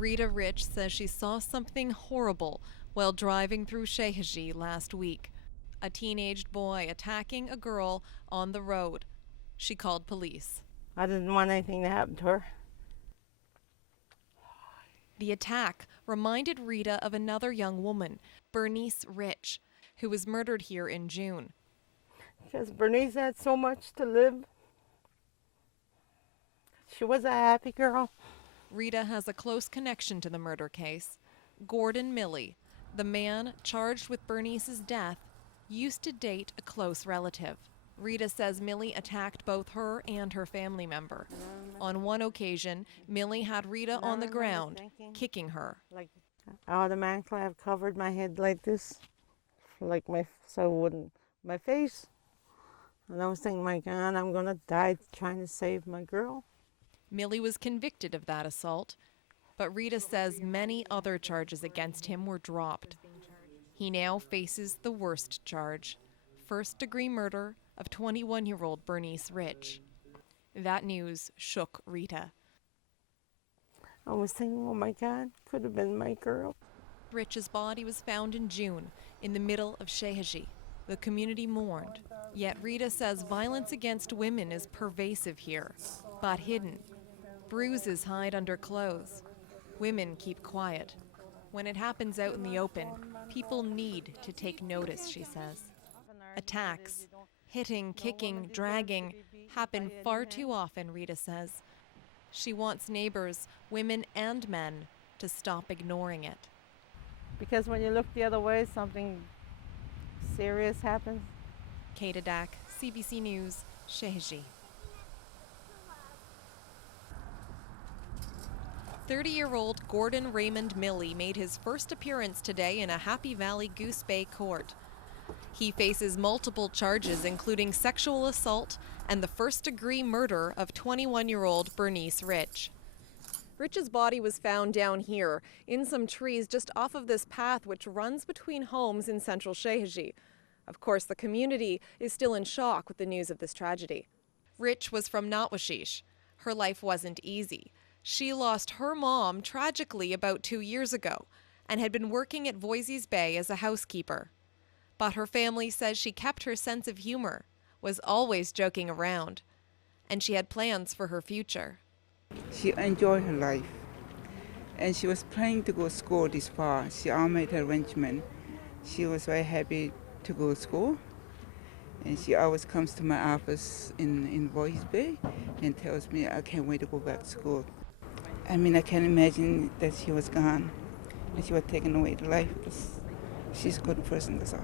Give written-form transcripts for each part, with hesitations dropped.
Rita Rich says she saw something horrible while driving through Shehajee last week. A teenaged boy attacking a girl on the road. She called police. I didn't want anything to happen to her. The attack reminded Rita of another young woman, Bernice Rich, who was murdered here in June. Because Bernice had so much to live. She was a happy girl. Rita has a close connection to the murder case. Gordon Milley, the man charged with Bernice's death, used to date a close relative. Rita says Milley attacked both her and her family member. On one occasion, Milley had Rita on the ground, kicking her. I automatically have covered my head like this, my face. And I was thinking, my God, I'm gonna die trying to save my girl. Milley was convicted of that assault, but Rita says many other charges against him were dropped. He now faces the worst charge, first-degree murder of 21-year-old Bernice Rich. That news shook Rita. I was thinking, oh my God, could have been my girl. Rich's body was found in June in the middle of Shehajee. The community mourned. Yet Rita says violence against women is pervasive here, but hidden. Bruises hide under clothes. Women keep quiet. When it happens out in the open, people need to take notice, she says. Attacks, hitting, kicking, dragging, happen far too often, Rita says. She wants neighbors, women and men, to stop ignoring it. Because when you look the other way, something serious happens. Kate Adach, CBC News, Shehajee. 30-year-old Gordon Raymond Milley made his first appearance today in a Happy Valley Goose Bay court. He faces multiple charges, including sexual assault and the first-degree murder of 21-year-old Bernice Rich. Rich's body was found down here in some trees just off of this path which runs between homes in central Shehajee. Of course, the community is still in shock with the news of this tragedy. Rich was from Nawashish. Her life wasn't easy. She lost her mom tragically about 2 years ago and had been working at Voisey's Bay as a housekeeper. But her family says she kept her sense of humor, was always joking around, and she had plans for her future. She enjoyed her life, and she was planning to go to school this fall. She all made her arrangement. She was very happy to go to school, and she always comes to my office in Voisey's Bay and tells me, I can't wait to go back to school. I mean, I can't imagine that she was gone and she was taken away to life. She's a good person, that's all.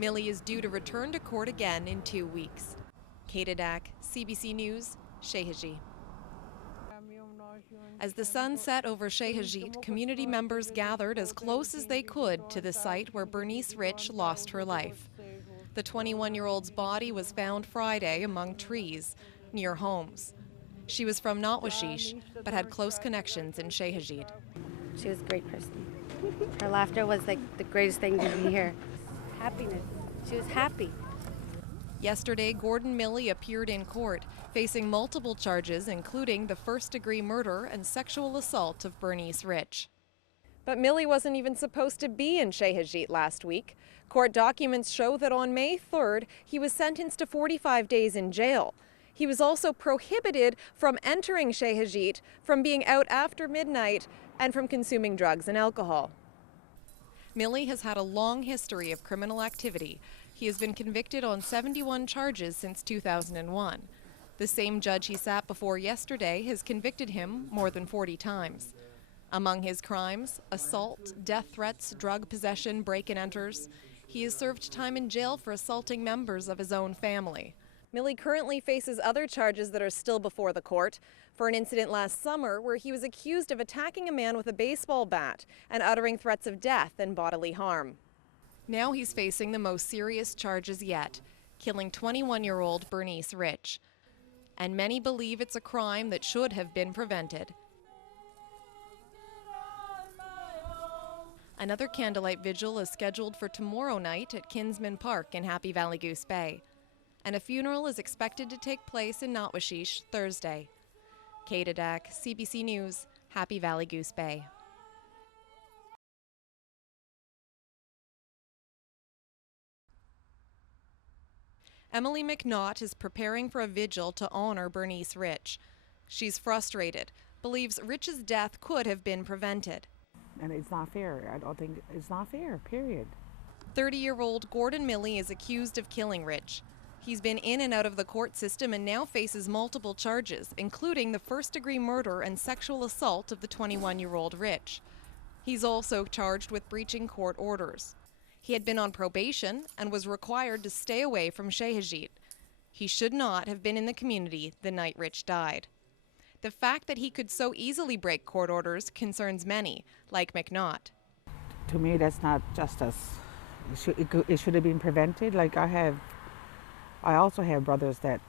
Milley is due to return to court again in 2 weeks. Kate Adach, CBC News, Shehajee. As the sun set over Shehajee, community members gathered as close as they could to the site where Bernice Rich lost her life. The 21-year-old's body was found Friday among trees near homes. She was from Nawashish, but had close connections in Shehajee. She was a great person. Her laughter was like the greatest thing to hear. Happiness. She was happy. Yesterday, Gordon Milley appeared in court, facing multiple charges, including the first-degree murder and sexual assault of Bernice Rich. But Milley wasn't even supposed to be in Shehajee last week. Court documents show that on May 3rd, he was sentenced to 45 days in jail. He was also prohibited from entering Shehajee, from being out after midnight, and from consuming drugs and alcohol. Milley has had a long history of criminal activity. He has been convicted on 71 charges since 2001. The same judge he sat before yesterday has convicted him more than 40 times. Among his crimes, assault, death threats, drug possession, break-and-enters. He has served time in jail for assaulting members of his own family. Milley currently faces other charges that are still before the court for an incident last summer where he was accused of attacking a man with a baseball bat and uttering threats of death and bodily harm. Now he's facing the most serious charges yet, killing 21-year-old Bernice Rich. And many believe it's a crime that should have been prevented. Another candlelight vigil is scheduled for tomorrow night at Kinsman Park in Happy Valley Goose Bay. And a funeral is expected to take place in Nawashish Thursday. Kate Adach, CBC News, Happy Valley Goose Bay. Emily McNaught is preparing for a vigil to honor Bernice Rich. She's frustrated, believes Rich's death could have been prevented. And it's not fair. I don't think it's not fair, period. 30-year-old Gordon Milley is accused of killing Rich. He's been in and out of the court system and now faces multiple charges, including the first-degree murder and sexual assault of the 21-year-old Rich. He's also charged with breaching court orders. He had been on probation and was required to stay away from Shehajit. He should not have been in the community the night Rich died. The fact that he could so easily break court orders concerns many, like McNaught. To me, that's not justice. It should have been prevented. Like I also have brothers that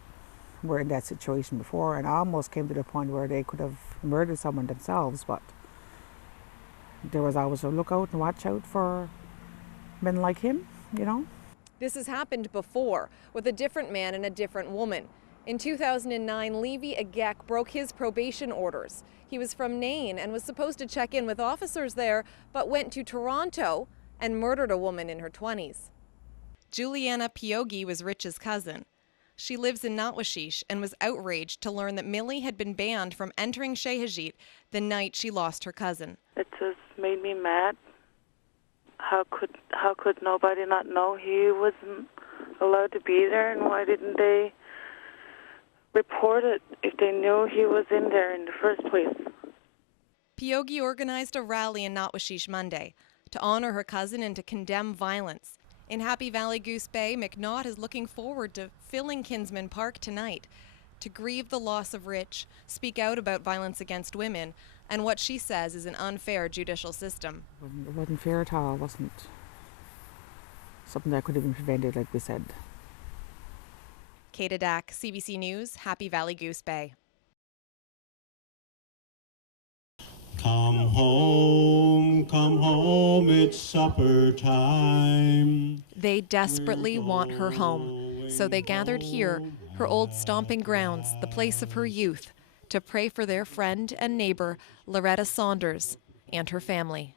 were in that situation before, and I almost came to the point where they could have murdered someone themselves, but there was always a lookout and watch out for men like him, you know? This has happened before with a different man and a different woman. In 2009, Levi Agek broke his probation orders. He was from Nain and was supposed to check in with officers there, but went to Toronto and murdered a woman in her 20s. Juliana Piogi was Rich's cousin. She lives in Notwashish and was outraged to learn that Millie had been banned from entering Shehajit the night she lost her cousin. It just made me mad. How could nobody not know he wasn't allowed to be there, and why didn't they report it if they knew he was in there in the first place? Piogi organized a rally in Notwashish Monday to honor her cousin and to condemn violence. In Happy Valley Goose Bay, McNaught is looking forward to filling Kinsman Park tonight to grieve the loss of Rich, speak out about violence against women, and what she says is an unfair judicial system. It wasn't fair at all. It wasn't something that could have been prevented, like we said. Kate Adach, CBC News, Happy Valley Goose Bay. Come home, it's supper time. They desperately want her home, so they gathered here, her old stomping grounds, the place of her youth, to pray for their friend and neighbor, Loretta Saunders, and her family,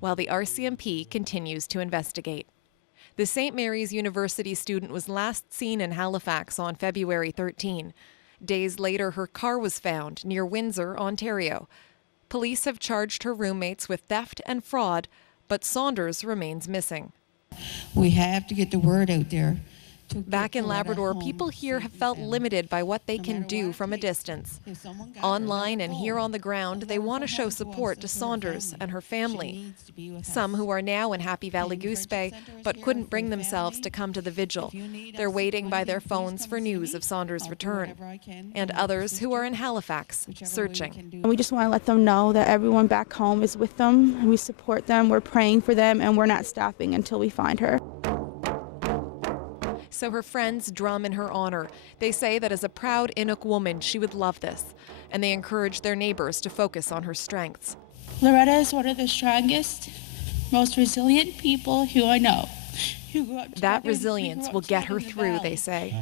while the RCMP continues to investigate. The St. Mary's University student was last seen in Halifax on February 13. Days later, her car was found near Windsor, Ontario. Police have charged her roommates with theft and fraud, but Saunders remains missing. We have to get the word out there. Back in Labrador, people here have felt limited by what they can do from a distance. Online and here on the ground, they want to show support to Saunders and her family. Some who are now in Happy Valley Goose Bay but couldn't bring themselves to come to the vigil. They're waiting by their phones for news of Saunders' return. And others who are in Halifax, searching. We just want to let them know that everyone back home is with them, and we support them, we're praying for them, and we're not stopping until we find her. So her friends drum in her honor. They say that as a proud Inuk woman, she would love this. And they encourage their neighbors to focus on her strengths. Loretta is one of the strongest, most resilient people who I know. That resilience will get her through, they say.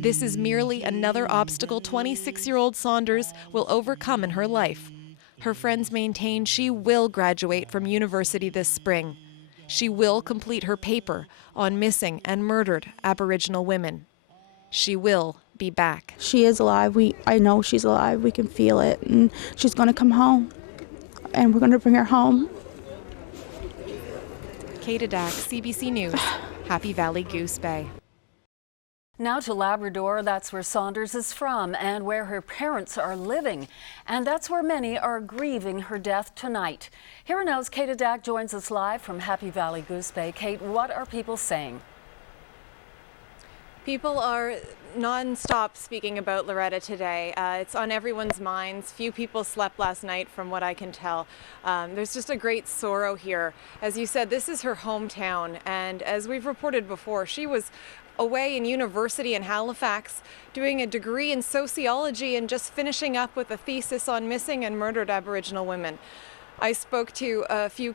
This is merely another obstacle 26-year-old Saunders will overcome in her life. Her friends maintain she will graduate from university this spring. She will complete her paper on missing and murdered Aboriginal women. She will be back. She is alive. I know she's alive. We can feel it. And she's going to come home. And we're going to bring her home. Kate Adach, CBC News, Happy Valley Goose Bay. Now to Labrador, that's where Saunders is from and where her parents are living. And that's where many are grieving her death tonight. Here now's Kate Adach joins us live from Happy Valley Goose Bay. Kate, what are people saying? People are non-stop speaking about Loretta today. It's on everyone's minds. Few people slept last night from what I can tell. There's just a great sorrow here. As you said, this is her hometown, and as we've reported before, she was away in university in Halifax doing a degree in sociology and just finishing up with a thesis on missing and murdered Aboriginal women. I spoke to a few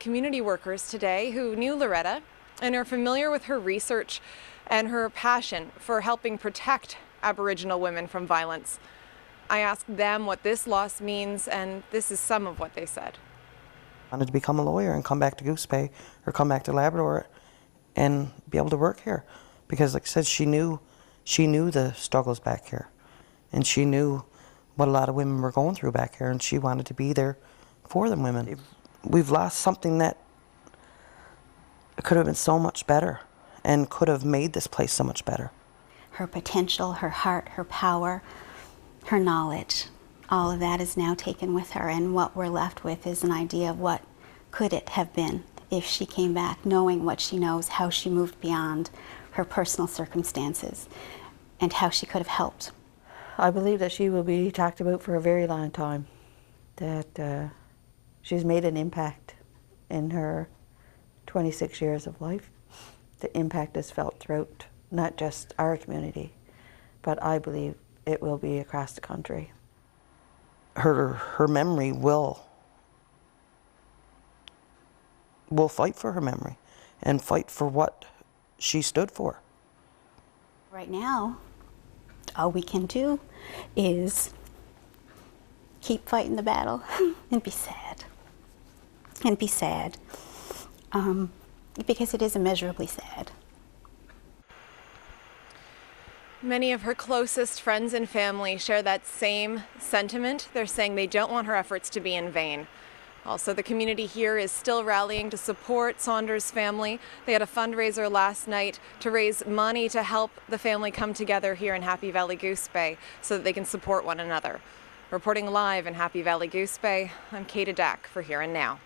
community workers today who knew Loretta and are familiar with her research and her passion for helping protect Aboriginal women from violence. I asked them what this loss means, and this is some of what they said. I wanted to become a lawyer and come back to Goose Bay or come back to Labrador and be able to work here. Because like I said, she knew the struggles back here. And she knew what a lot of women were going through back here, and she wanted to be there for them women. We've lost something that could have been so much better and could have made this place so much better. Her potential, her heart, her power, her knowledge, all of that is now taken with her, and what we're left with is an idea of what could it have been if she came back, knowing what she knows, how she moved beyond her personal circumstances, and how she could have helped. I believe that she will be talked about for a very long time, that she's made an impact in her 26 years of life. The impact is felt throughout not just our community, but I believe it will be across the country. Her memory we'll fight for her memory and fight for what she stood for. Right now, all we can do is keep fighting the battle and be sad. And be sad. Because it is immeasurably sad. Many of her closest friends and family share that same sentiment. They're saying they don't want her efforts to be in vain. Also, the community here is still rallying to support Saunders' family. They had a fundraiser last night to raise money to help the family come together here in Happy Valley Goose Bay so that they can support one another. Reporting live in Happy Valley Goose Bay, I'm Kate Adach for Here and Now.